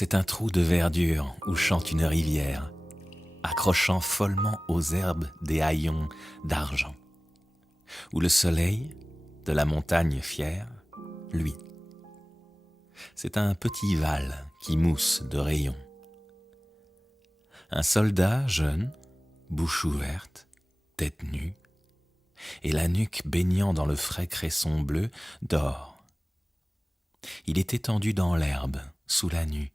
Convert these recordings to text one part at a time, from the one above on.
C'est un trou de verdure où chante une rivière, accrochant follement aux herbes des haillons d'argent, où le soleil, de la montagne fière, luit. C'est un petit val qui mousse de rayons. Un soldat jeune, bouche ouverte, tête nue, et la nuque baignant dans le frais cresson bleu, dort. Il est étendu dans l'herbe, sous la nue,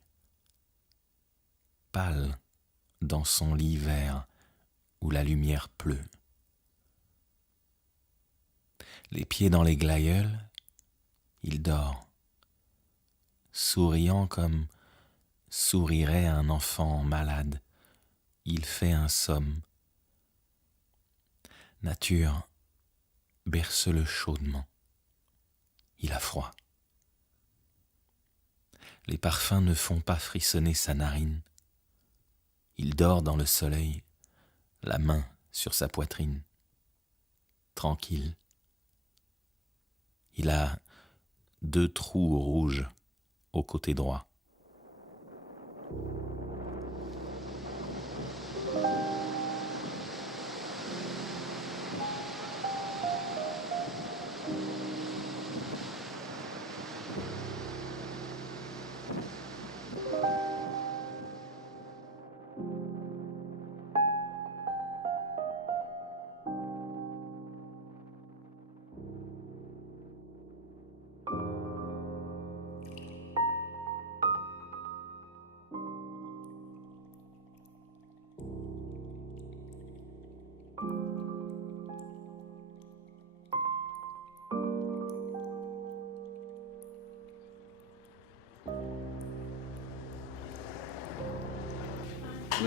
pâle dans son lit vert où la lumière pleut. Les pieds dans les glaïeuls, il dort, souriant comme sourirait un enfant malade. Il fait un somme. Nature, berce-le chaudement. Il a froid. Les parfums ne font pas frissonner sa narine. Il dort dans le soleil, la main sur sa poitrine. Tranquille. Il a 2 trous rouges au côté droit.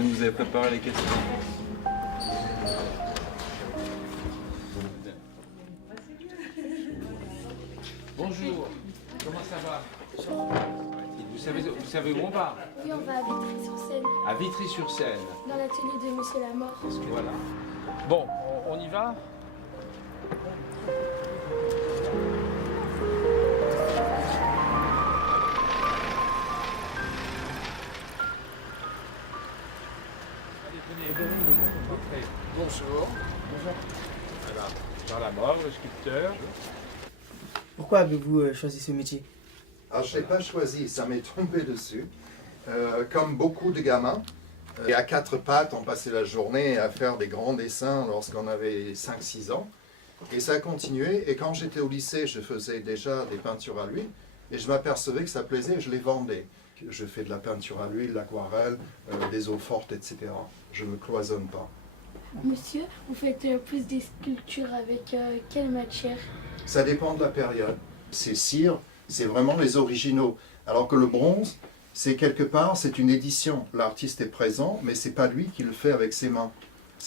Vous avez préparé les questions? Bonjour, comment ça va? Vous savez où on va? Oui, on va à Vitry-sur-Seine, À Vitry-sur-Seine. dans l'atelier de Monsieur Lamort. Voilà. Bon, on y va? Allez, venez. Bonjour. Bonjour. Voilà, Jean Lamort, le sculpteur. Pourquoi avez-vous choisi ce métier? Ah, je n'ai pas choisi, ça m'est tombé dessus. Comme beaucoup de gamins, et à 4 pattes, on passait la journée à faire des grands dessins lorsqu'on avait 5-6 ans. Et ça a continué, et quand j'étais au lycée, je faisais déjà des peintures à l'huile, et je m'apercevais que ça plaisait, et je les vendais. Je fais de la peinture à l'huile, l'aquarelle, des eaux fortes, etc. Je ne cloisonne pas. Monsieur, vous faites plus des sculptures avec quelle matière? Ça dépend de la période. Ces cires, c'est vraiment les originaux. Alors que le bronze, c'est quelque part, c'est une édition. L'artiste est présent, mais c'est pas lui qui le fait avec ses mains.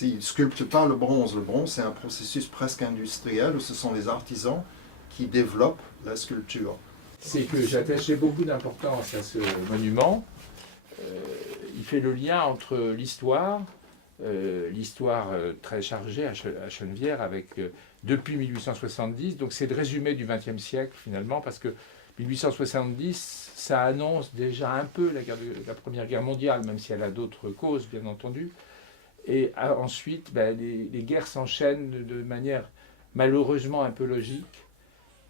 Il ne sculpte pas le bronze. Le bronze, c'est un processus presque industriel où ce sont les artisans qui développent la sculpture. C'est que j'attachais beaucoup d'importance à ce monument. Il fait le lien entre l'histoire très chargée à Chennevières avec depuis 1870. Donc c'est le résumé du XXe siècle finalement, parce que 1870, ça annonce déjà un peu la Première Guerre mondiale, même si elle a d'autres causes bien entendu. Et ensuite, les guerres s'enchaînent de manière malheureusement un peu logique.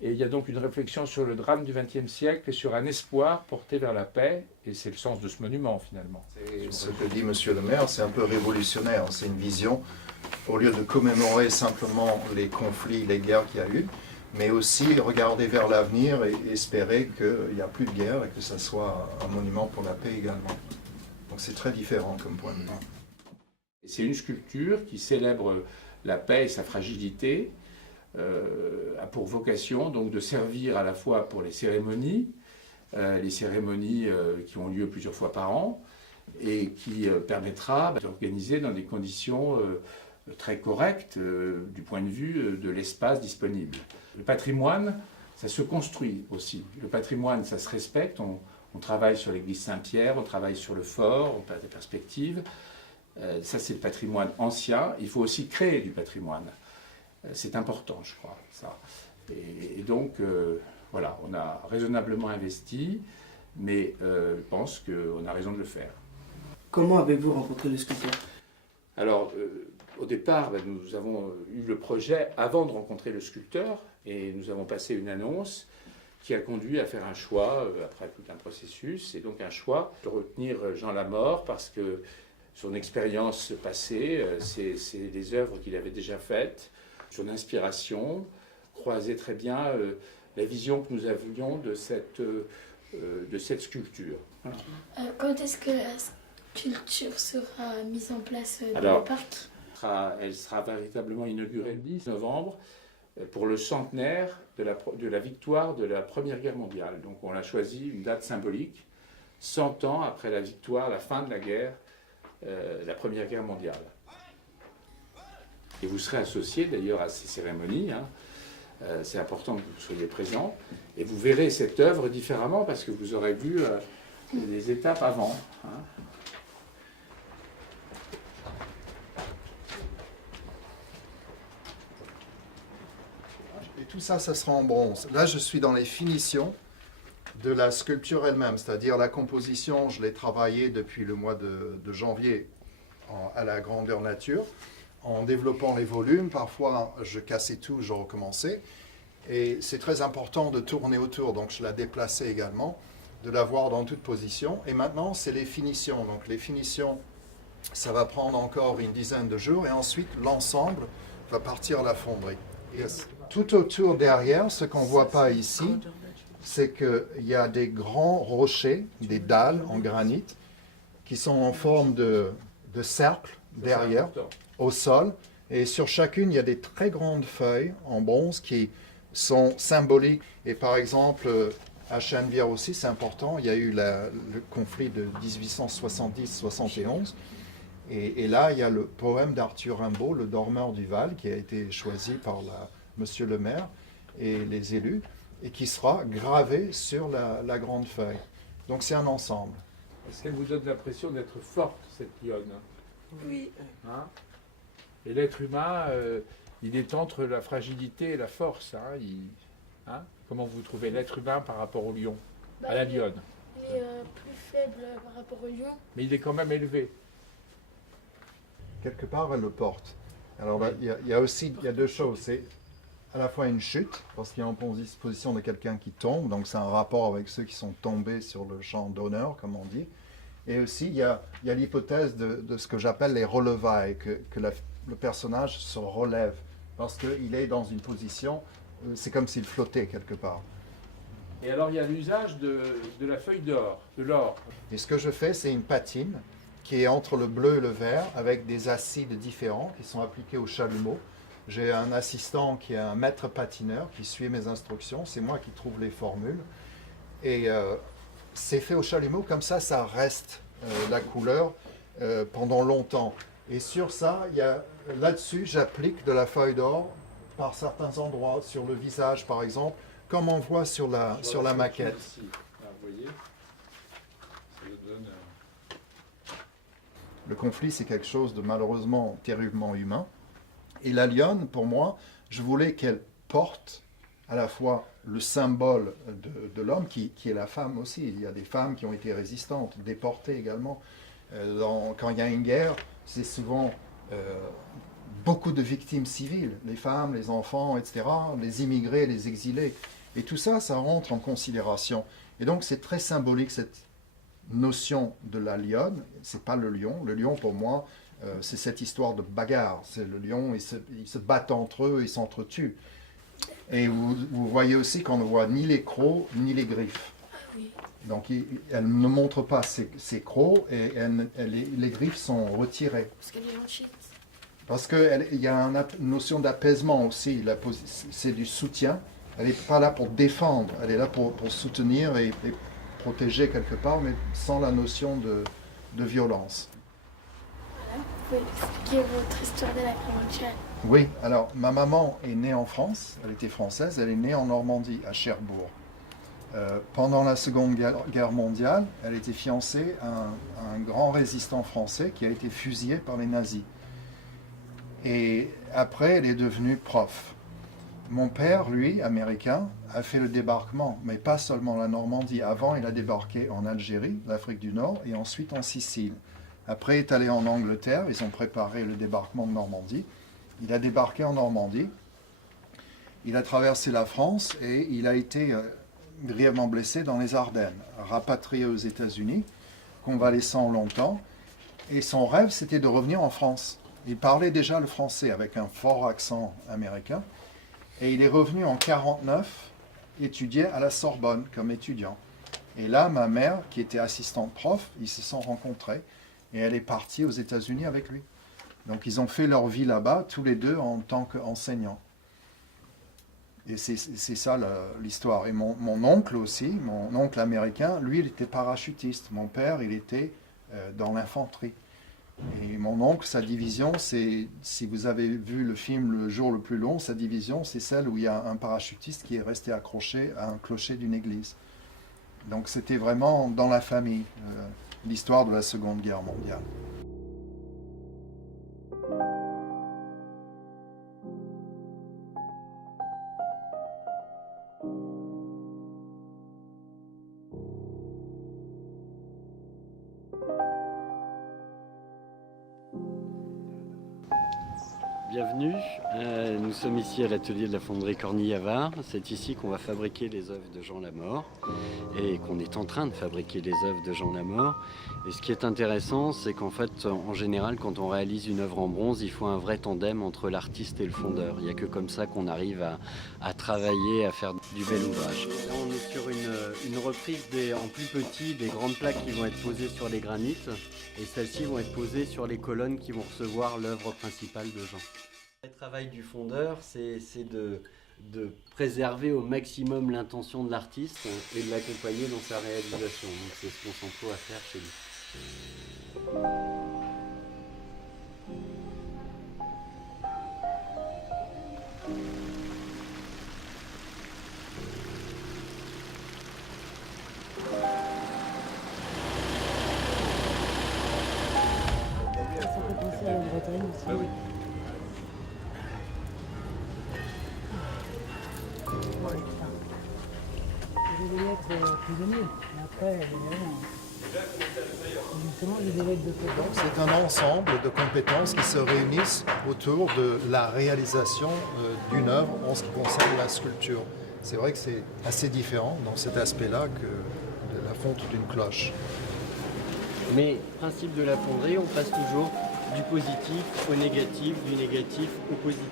Et il y a donc une réflexion sur le drame du XXe siècle et sur un espoir porté vers la paix. Et c'est le sens de ce monument, finalement. Ce que dit Monsieur le maire, c'est un peu révolutionnaire. C'est une vision, au lieu de commémorer simplement les conflits, les guerres qu'il y a eu, mais aussi regarder vers l'avenir et espérer qu'il n'y a plus de guerre et que ça soit un monument pour la paix également. Donc c'est très différent comme point de vue. C'est une sculpture qui célèbre la paix et sa fragilité, a pour vocation donc de servir à la fois pour les cérémonies qui ont lieu plusieurs fois par an et qui permettra d'organiser dans des conditions très correctes du point de vue de l'espace disponible. Le patrimoine, ça se construit aussi. Le patrimoine, ça se respecte. On travaille sur l'église Saint-Pierre, on travaille sur le fort, on passe des perspectives. Ça, c'est le patrimoine ancien. Il faut aussi créer du patrimoine. C'est important, je crois, ça. Et donc, voilà, on a raisonnablement investi. mais je pense qu'on a raison de le faire. Comment avez-vous rencontré le sculpteur? Alors, au départ, nous avons eu le projet avant de rencontrer le sculpteur, et nous avons passé une annonce qui a conduit à faire un choix, après tout un processus, et donc un choix de retenir Jean Lamort, parce que son expérience passée, c'est les œuvres qu'il avait déjà faites, son inspiration croisait très bien la vision que nous avions de cette sculpture. Voilà. Quand est-ce que la sculpture sera mise en place dans Alors, le parc? Elle sera véritablement inaugurée le 10 novembre pour le centenaire de la victoire de la Première Guerre mondiale. Donc on a choisi une date symbolique, 100 ans après la victoire, la fin de la guerre, la Première Guerre mondiale. Et vous serez associés d'ailleurs à ces cérémonies, hein. C'est important que vous soyez présents, et vous verrez cette œuvre différemment parce que vous aurez vu les étapes avant, hein. Et tout ça, ça sera en bronze. Là, je suis dans les finitions de la sculpture elle-même, c'est-à-dire la composition, je l'ai travaillée depuis le mois de janvier à la grandeur nature, en développant les volumes. Parfois, je cassais tout, je recommençais. Et c'est très important de tourner autour, donc je la déplaçais également, de la voir dans toute position. Et maintenant, c'est les finitions. Donc les finitions, ça va prendre encore une dizaine de jours, et ensuite, l'ensemble va partir à la fonderie. Yes. Tout autour derrière, ce qu'on ne voit pas ici, c'est qu'il y a des grands rochers, des dalles en granit, qui sont en forme de cercle derrière, au sol. Et sur chacune, il y a des très grandes feuilles en bronze qui sont symboliques. Et par exemple, à Chennevières aussi, c'est important, il y a eu le conflit de 1870-71. Et là, il y a le poème d'Arthur Rimbaud, Le Dormeur du Val, qui a été choisi par monsieur le maire et les élus, et qui sera gravé sur la grande feuille. Donc c'est un ensemble. Est-ce qu'elle vous donne l'impression d'être forte, cette lionne? Oui. Hein? Et l'être humain, il est entre la fragilité et la force. Hein? Hein? Comment vous trouvez l'être humain par rapport au lion, à la lionne? Il est plus faible par rapport au lion. Mais il est quand même élevé. Quelque part, elle le porte. Alors là, il y a deux choses. C'est à la fois une chute, parce qu'il est en position de quelqu'un qui tombe, donc c'est un rapport avec ceux qui sont tombés sur le champ d'honneur, comme on dit. Et aussi, il y a l'hypothèse de ce que j'appelle les relevailles, que le personnage se relève, parce qu'il est dans une position, c'est comme s'il flottait quelque part. Et alors, il y a l'usage de la feuille d'or, de l'or. Et ce que je fais, c'est une patine qui est entre le bleu et le vert, avec des acides différents qui sont appliqués au chalumeau. J'ai un assistant qui est un maître patineur qui suit mes instructions. C'est moi qui trouve les formules. Et c'est fait au chalumeau, comme ça reste la couleur pendant longtemps. Et sur ça, là-dessus, j'applique de la feuille d'or par certains endroits, sur le visage par exemple, comme on voit sur la maquette. Ici. Là, vous voyez, ça nous donne... Le conflit, c'est quelque chose de malheureusement terriblement humain. Et la lionne, pour moi, je voulais qu'elle porte à la fois le symbole de l'homme, qui est la femme aussi. Il y a des femmes qui ont été résistantes, déportées également. Quand il y a une guerre, c'est souvent beaucoup de victimes civiles, les femmes, les enfants, etc., les immigrés, les exilés. Et tout ça, ça rentre en considération. Et donc, c'est très symbolique, cette notion de la lionne. C'est pas le lion. Le lion, pour moi, c'est cette histoire de bagarre. C'est le lion, ils se battent entre eux, ils s'entretuent. Et vous voyez aussi qu'on ne voit ni les crocs, ni les griffes. Oui. Donc, elle ne montre pas ses crocs et les griffes sont retirées. Parce qu'elle est en Chine. Parce qu'il y a une notion d'apaisement aussi. C'est du soutien. Elle n'est pas là pour défendre, elle est là pour soutenir et protéger quelque part, mais sans la notion de violence. Voilà, vous pouvez expliquer votre histoire de la guerre mondiale. Oui, alors ma maman est née en France, elle était française, elle est née en Normandie, à Cherbourg. Pendant la Seconde Guerre mondiale, elle était fiancée à un grand résistant français qui a été fusillé par les nazis. Et après, elle est devenue prof. Mon père, lui, américain, a fait le débarquement, mais pas seulement la Normandie. Avant, il a débarqué en Algérie, l'Afrique du Nord, et ensuite en Sicile. Après, il est allé en Angleterre, ils ont préparé le débarquement de Normandie. Il a débarqué en Normandie, il a traversé la France et il a été grièvement blessé dans les Ardennes, rapatrié aux États-Unis, convalescent longtemps. Et son rêve, c'était de revenir en France. Il parlait déjà le français avec un fort accent américain. Et il est revenu en 1949 étudier à la Sorbonne comme étudiant. Et là, ma mère, qui était assistante prof, ils se sont rencontrés et elle est partie aux États-Unis avec lui. Donc ils ont fait leur vie là-bas, tous les deux en tant qu'enseignants. Et c'est ça l'histoire. Et mon oncle aussi, mon oncle américain, lui, il était parachutiste. Mon père, il était dans l'infanterie. Et mon oncle, sa division, c'est, si vous avez vu le film Le jour le plus long, sa division, c'est celle où il y a un parachutiste qui est resté accroché à un clocher d'une église. Donc c'était vraiment dans la famille, l'histoire de la Seconde Guerre mondiale. Bienvenue, nous sommes ici à l'atelier de la fonderie Cornille-Havard. C'est ici qu'on va fabriquer les œuvres de Jean Lamort et qu'on est en train de fabriquer les œuvres de Jean Lamort. Et ce qui est intéressant, c'est qu'en fait, en général, quand on réalise une œuvre en bronze, il faut un vrai tandem entre l'artiste et le fondeur. Il n'y a que comme ça qu'on arrive à travailler, à faire du bel ouvrage. Là, on est sur une reprise en plus petit des grandes plaques qui vont être posées sur les granites et celles-ci vont être posées sur les colonnes qui vont recevoir l'œuvre principale de Jean. Le travail du fondeur, c'est de préserver au maximum l'intention de l'artiste et de l'accompagner dans sa réalisation. Donc c'est ce qu'on s'emploie à faire chez lui. Ça peut penser à la Bretagne aussi. Bah oui. Je devais être prisonnier, mais après, il n'y a rien. Justement, je devais être de côté. C'est un ensemble de compétences qui se réunissent autour de la réalisation d'une œuvre en ce qui concerne la sculpture. C'est vrai que c'est assez différent dans cet aspect-là que de la fonte d'une cloche. Mais principe de la fonderie, on passe toujours du positif au négatif, du négatif au positif.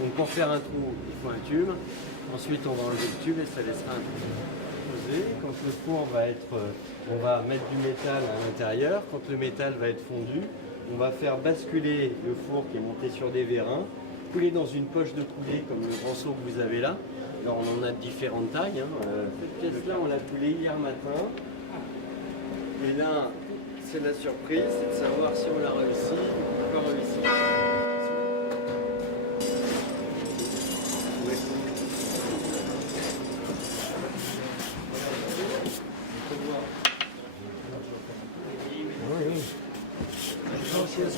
Donc pour faire un trou, il faut un tube. Ensuite, on va enlever le tube et ça laissera un trou. Posé. Quand le four va être, on va mettre du métal à l'intérieur. Quand le métal va être fondu, on va faire basculer le four qui est monté sur des vérins, couler dans une poche de coulée comme le grand seau que vous avez là. Alors on en a de différentes tailles. Cette pièce-là, on l'a coulée hier matin. Et là, c'est la surprise, c'est de savoir si on l'a réussi ou pas réussi.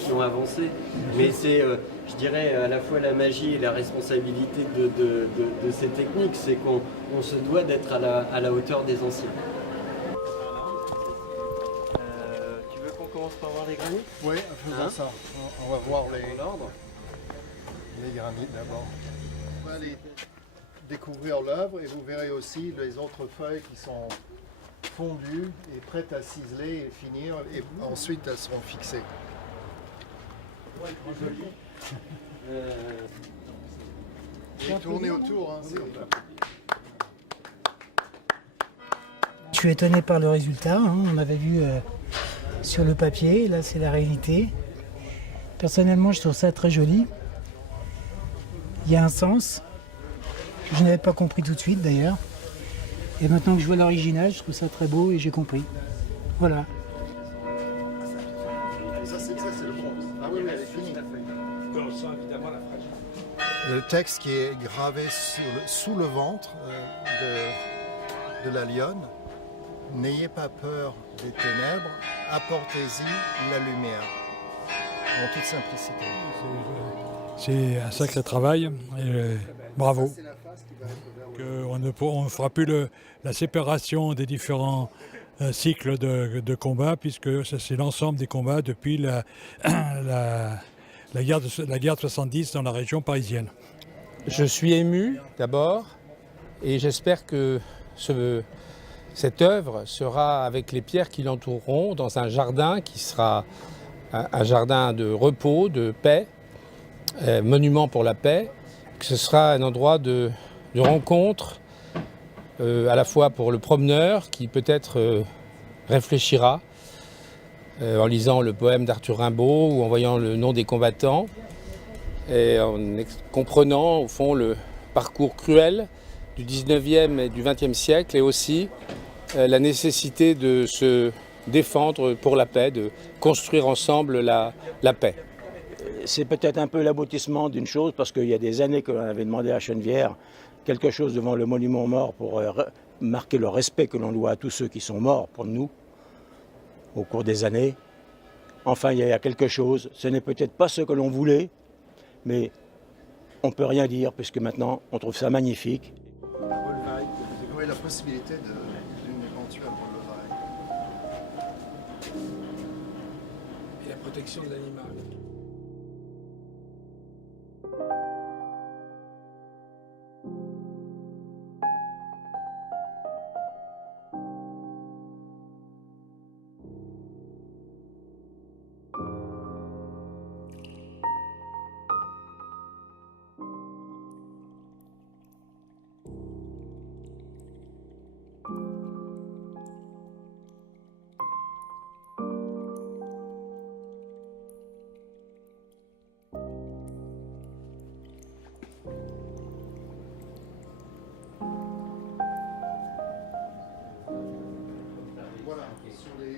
Qui ont avancé, mais c'est, je dirais, à la fois la magie et la responsabilité de ces techniques, c'est qu'on se doit d'être à la hauteur des anciens. Tu veux qu'on commence par voir les granites? Oui, faisons ça. On va voir L'ordre. les granites d'abord. On va aller découvrir l'œuvre et vous verrez aussi les autres feuilles qui sont fondues et prêtes à ciseler et finir, et ensuite elles seront fixées. Et tourner autour. Je suis étonné par le résultat. On avait vu sur le papier, là c'est la réalité. Personnellement, je trouve ça très joli. Il y a un sens. Je n'avais pas compris tout de suite d'ailleurs. Et maintenant que je vois l'original, je trouve ça très beau et j'ai compris. Voilà. Ça c'est le bronze. Ah oui, elle est finie. Le texte qui est gravé sous le ventre de la lionne. N'ayez pas peur des ténèbres, apportez-y la lumière. En toute simplicité. C'est un sacré travail et bravo. qu'on ne fera plus la séparation des différents cycles de combat, puisque c'est l'ensemble des combats depuis la guerre de 70 dans la région parisienne. Je suis ému d'abord et j'espère que cette œuvre sera avec les pierres qui l'entoureront dans un jardin qui sera un jardin de repos, de paix, monument pour la paix, que ce sera un endroit de rencontre à la fois pour le promeneur qui peut-être réfléchira en lisant le poème d'Arthur Rimbaud ou en voyant le nom des combattants et en comprenant au fond le parcours cruel du 19e et du 20e siècle et aussi la nécessité de se défendre pour la paix, de construire ensemble la paix. C'est peut-être un peu l'aboutissement d'une chose parce qu'il y a des années qu'on avait demandé à Chenevière quelque chose devant le monument aux morts pour marquer le respect que l'on doit à tous ceux qui sont morts pour nous au cours des années. Enfin, il y a quelque chose, ce n'est peut-être pas ce que l'on voulait, mais on ne peut rien dire puisque maintenant on trouve ça magnifique. Oui, la possibilité d'une éventuelle relevaille. Et la protection de l'animal. Voilà, sur les...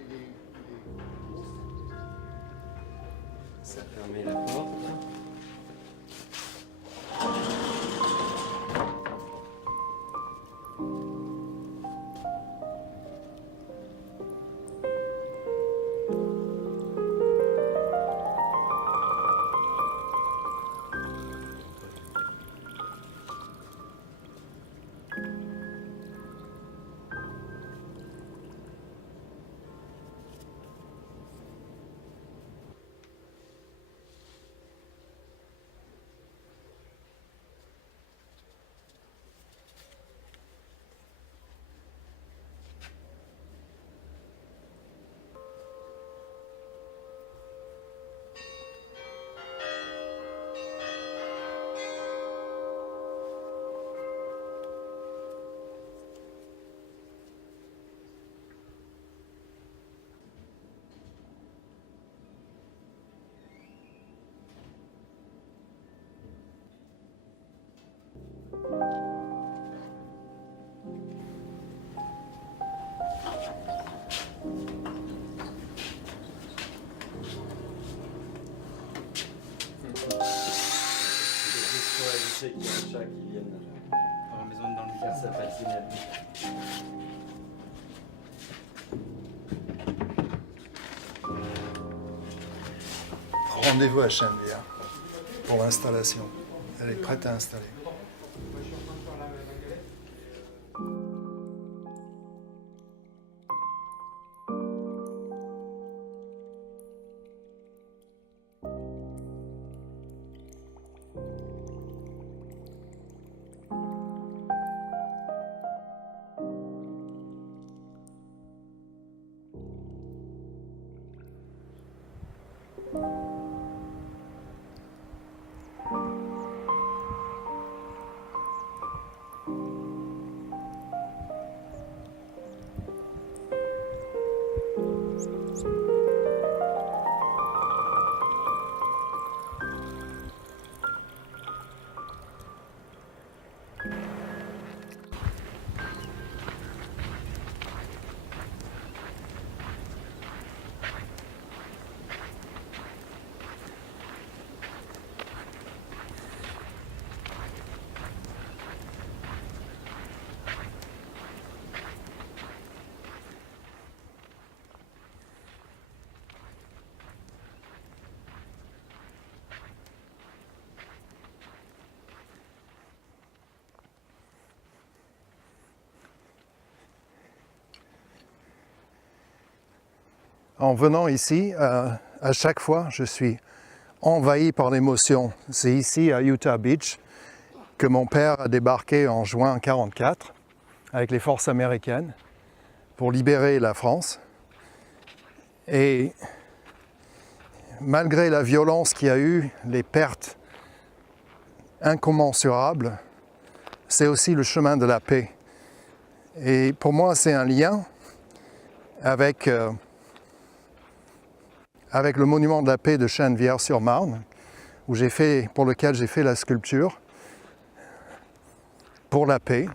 Ça permet la porte. Qu'il y a un chat qui vienne Dans la maison dans le faire sa patinade. Rendez-vous à Chenevière pour l'installation. Elle est prête à installer. En venant ici, à chaque fois, je suis envahi par l'émotion. C'est ici, à Utah Beach, que mon père a débarqué en juin 1944 avec les forces américaines pour libérer la France. Et malgré la violence qu'il y a eu, les pertes incommensurables, c'est aussi le chemin de la paix. Et pour moi, c'est un lien avec le monument de la paix de Chenevière-sur-Marne, pour lequel j'ai fait la sculpture pour la paix.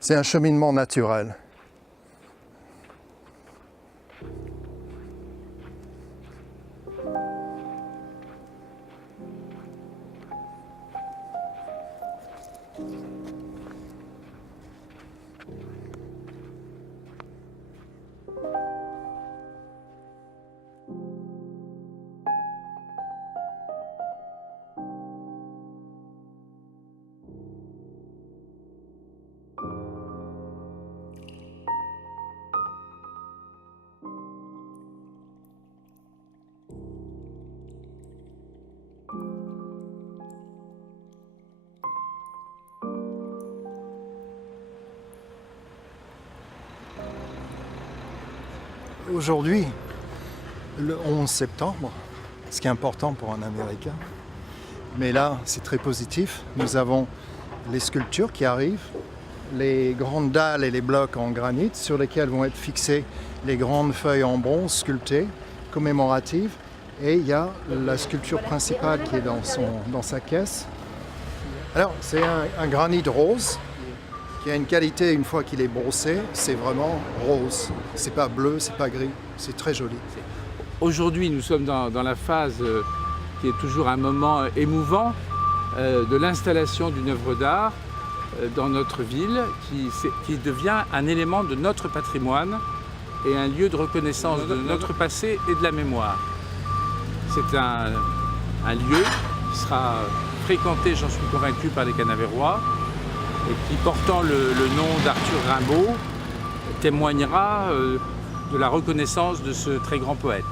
C'est un cheminement naturel. Aujourd'hui, le 11 septembre, ce qui est important pour un Américain, mais là c'est très positif, nous avons les sculptures qui arrivent, les grandes dalles et les blocs en granit sur lesquels vont être fixées les grandes feuilles en bronze sculptées, commémoratives, et il y a la sculpture principale qui est dans sa caisse. Alors c'est un granit rose, qui a une qualité, une fois qu'il est brossé, c'est vraiment rose. C'est pas bleu, c'est pas gris, c'est très joli. Aujourd'hui, nous sommes dans la phase qui est toujours un moment émouvant de l'installation d'une œuvre d'art dans notre ville qui devient un élément de notre patrimoine et un lieu de reconnaissance de notre passé et de la mémoire. C'est un lieu qui sera fréquenté, j'en suis convaincu, par les Canavérois, et qui, portant le nom d'Arthur Rimbaud, témoignera de la reconnaissance de ce très grand poète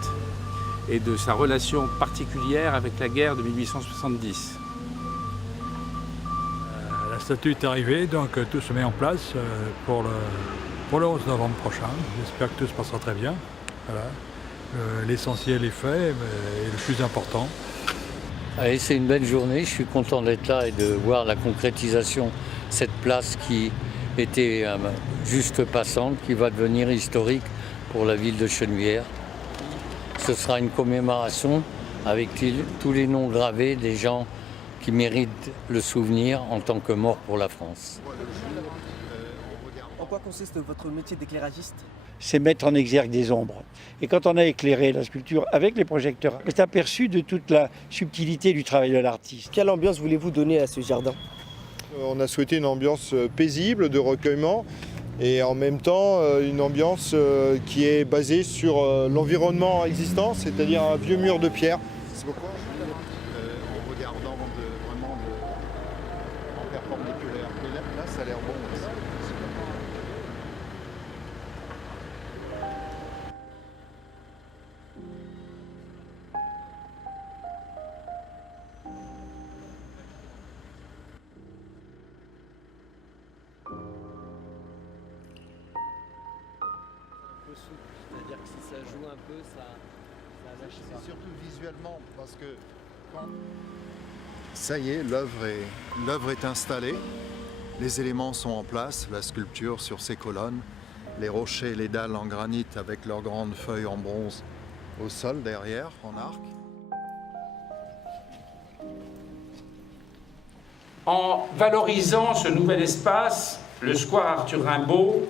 et de sa relation particulière avec la guerre de 1870. La statue est arrivée, donc tout se met en place pour le 11 novembre prochain. J'espère que tout se passera très bien. Voilà. L'essentiel est fait, et le plus important. Allez, c'est une belle journée, je suis content d'être là et de voir la concrétisation de cette place qui était juste passante, qui va devenir historique pour la ville de Chenevière. Ce sera une commémoration avec tous les noms gravés des gens qui méritent le souvenir en tant que morts pour la France. En quoi consiste votre métier d'éclairagiste ? C'est mettre en exergue des ombres. Et quand on a éclairé la sculpture avec les projecteurs, on est aperçu de toute la subtilité du travail de l'artiste. Quelle ambiance voulez-vous donner à ce jardin ? On a souhaité une ambiance paisible de recueillement et en même temps une ambiance qui est basée sur l'environnement existant, c'est-à-dire un vieux mur de pierre. C'est pourquoi En regardant vraiment en perpendiculaire. Et là, ça a l'air bon aussi. C'est-à-dire que si ça joue un peu, ça lâche pas. C'est surtout visuellement, parce que quand... Ça y est, l'œuvre est installée, les éléments sont en place, la sculpture sur ses colonnes, les rochers, les dalles en granit avec leurs grandes feuilles en bronze au sol derrière, en arc. En valorisant ce nouvel espace, le square Arthur Rimbaud,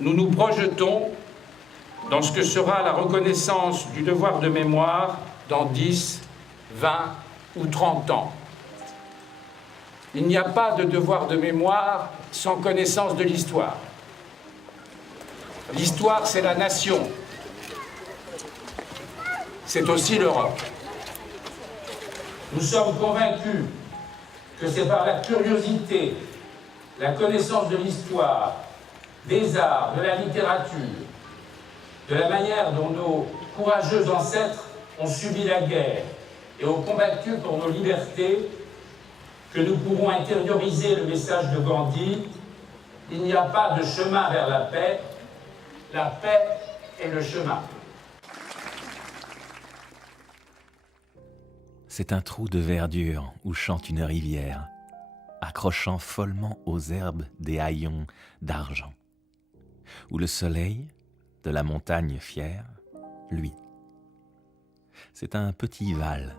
nous nous projetons dans ce que sera la reconnaissance du devoir de mémoire dans 10, 20 ou 30 ans. Il n'y a pas de devoir de mémoire sans connaissance de l'histoire. L'histoire, c'est la nation. C'est aussi l'Europe. Nous sommes convaincus que c'est par la curiosité, la connaissance de l'histoire, des arts, de la littérature, de la manière dont nos courageux ancêtres ont subi la guerre et ont combattu pour nos libertés, que nous pourrons intérioriser le message de Gandhi: il n'y a pas de chemin vers la paix est le chemin. C'est un trou de verdure où chante une rivière, accrochant follement aux herbes des haillons d'argent, où le soleil de la montagne fière, lui, c'est un petit val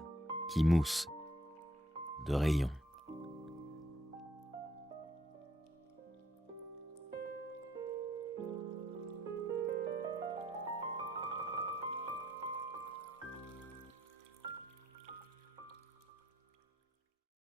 qui mousse de rayons.